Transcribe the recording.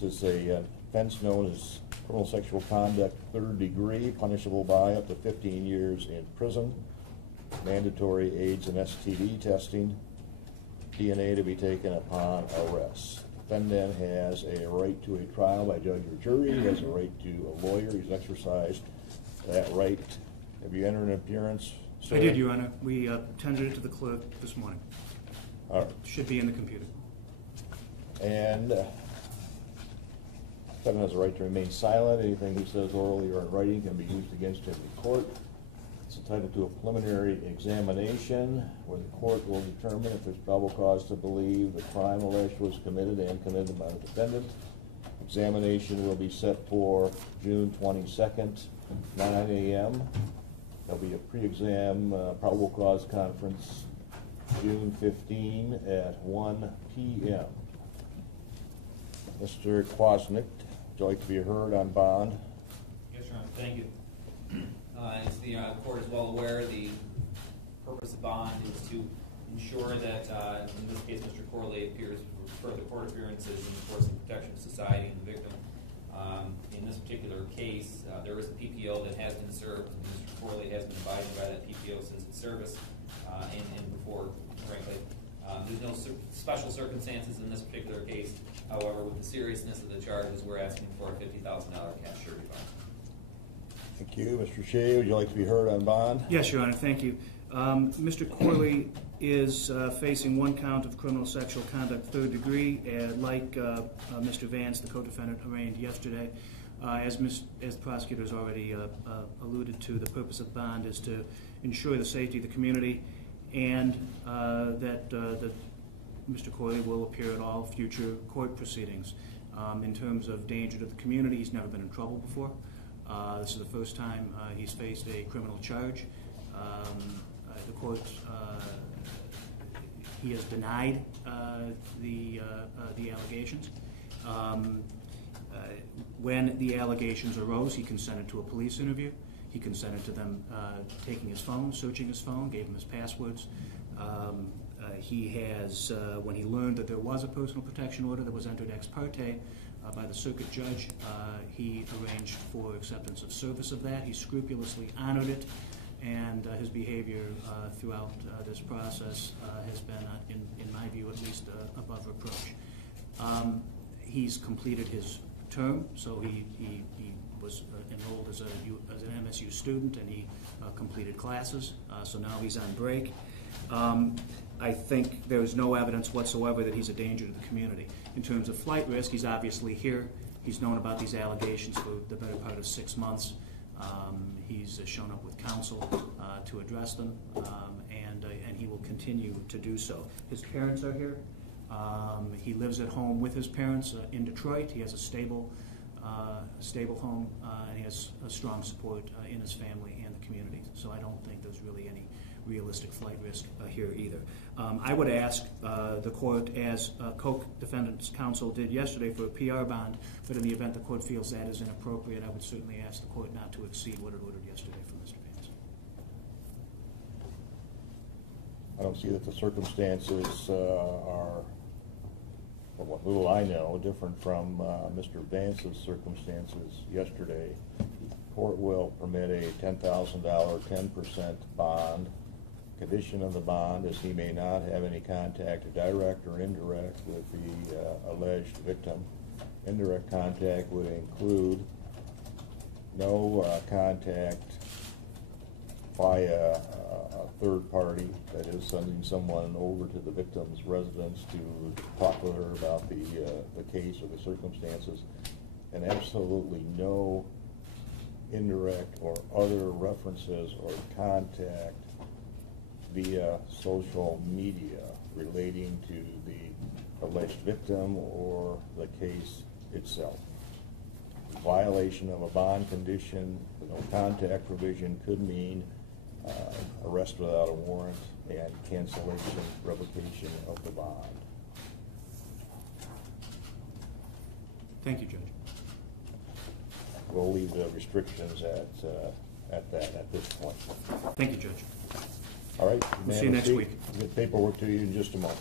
This is a offense known as criminal sexual conduct, 3rd degree, punishable by up to 15 years in prison, mandatory AIDS and STD testing, DNA to be taken upon arrest. Defendant has a right to a trial by judge or jury. He has a right to a lawyer. He's exercised that right. Have you entered an appearance, sir? I did, Your Honor. We tendered it to the clerk this morning. All right. Should be in the computer. And defendant has a right to remain silent. Anything he says orally or in writing can be used against him in court. It's entitled to a preliminary examination where the court will determine if there's probable cause to believe the crime alleged was committed and committed by the defendant. Examination will be set for June 22nd, 9 a.m. There'll be a pre-exam probable cause conference June 15 at 1 p.m. Mr. Kwasnick, would you like to be heard on bond? Yes, Your Honor. Thank you. As the court is well aware, the purpose of bond is to ensure that, in this case, Mr. Corley appears for further court appearances in the course of protection of society and the victim. In this particular case, there is a PPO that has been served. Mr. Corley has been abiding by that PPO since its service and before, frankly. There's no special circumstances in this particular case. However, with the seriousness of the charges, we're asking for a $50,000 cash surety bond. Thank you. Mr. Shea, would you like to be heard on bond? Yes, Your Honor. Thank you. Mr. Corley is facing 1 count of criminal sexual conduct, 3rd degree, like Mr. Vance, the co-defendant, arraigned yesterday. As the prosecutor has already alluded to, the purpose of bond is to ensure the safety of the community and that Mr. Corley will appear at all future court proceedings. In terms of danger to the community, he's never been in trouble before. This is the first time he's faced a criminal charge. The court, he has denied the allegations. When the allegations arose, he consented to a police interview. He consented to them taking his phone, searching his phone, gave him his passwords. He has, when he learned that there was a personal protection order that was entered ex parte by the circuit judge, he arranged for acceptance of service of that. He scrupulously honored it, and his behavior throughout this process has been, in my view at least, above reproach. He's completed his term, so he was enrolled as an MSU student, and he completed classes, so now he's on break. I think there is no evidence whatsoever that he's a danger to the community. In terms of flight risk, he's obviously here. He's known about these allegations for the better part of 6 months. He's shown up with counsel to address them, and he will continue to do so. His parents are here. He lives at home with his parents in Detroit. He has a stable home, and he has a strong support in his family and the community. So I don't think there's really any realistic flight risk here either. I would ask the court, as co-defendant's counsel did yesterday, for a PR bond, but in the event the court feels that is inappropriate, I would certainly ask the court not to exceed what it ordered yesterday for Mr. Vance. I don't see that the circumstances are, from what little I know, different from Mr. Vance's circumstances yesterday. The court will permit a $10,000 10% bond. Condition of the bond is he may not have any contact, direct or indirect, with the alleged victim. Indirect contact would include no contact by a third party, that is, sending someone over to the victim's residence to talk with her about the case or the circumstances, and absolutely no indirect or other references or contact via social media relating to the alleged victim or the case itself. Violation of a bond condition, no contact provision, could mean arrest without a warrant and cancellation, revocation of the bond. Thank you, Judge. We'll leave the restrictions at this point. Thank you, Judge. All right. We'll see you next week. We'll get paperwork to you in just a moment.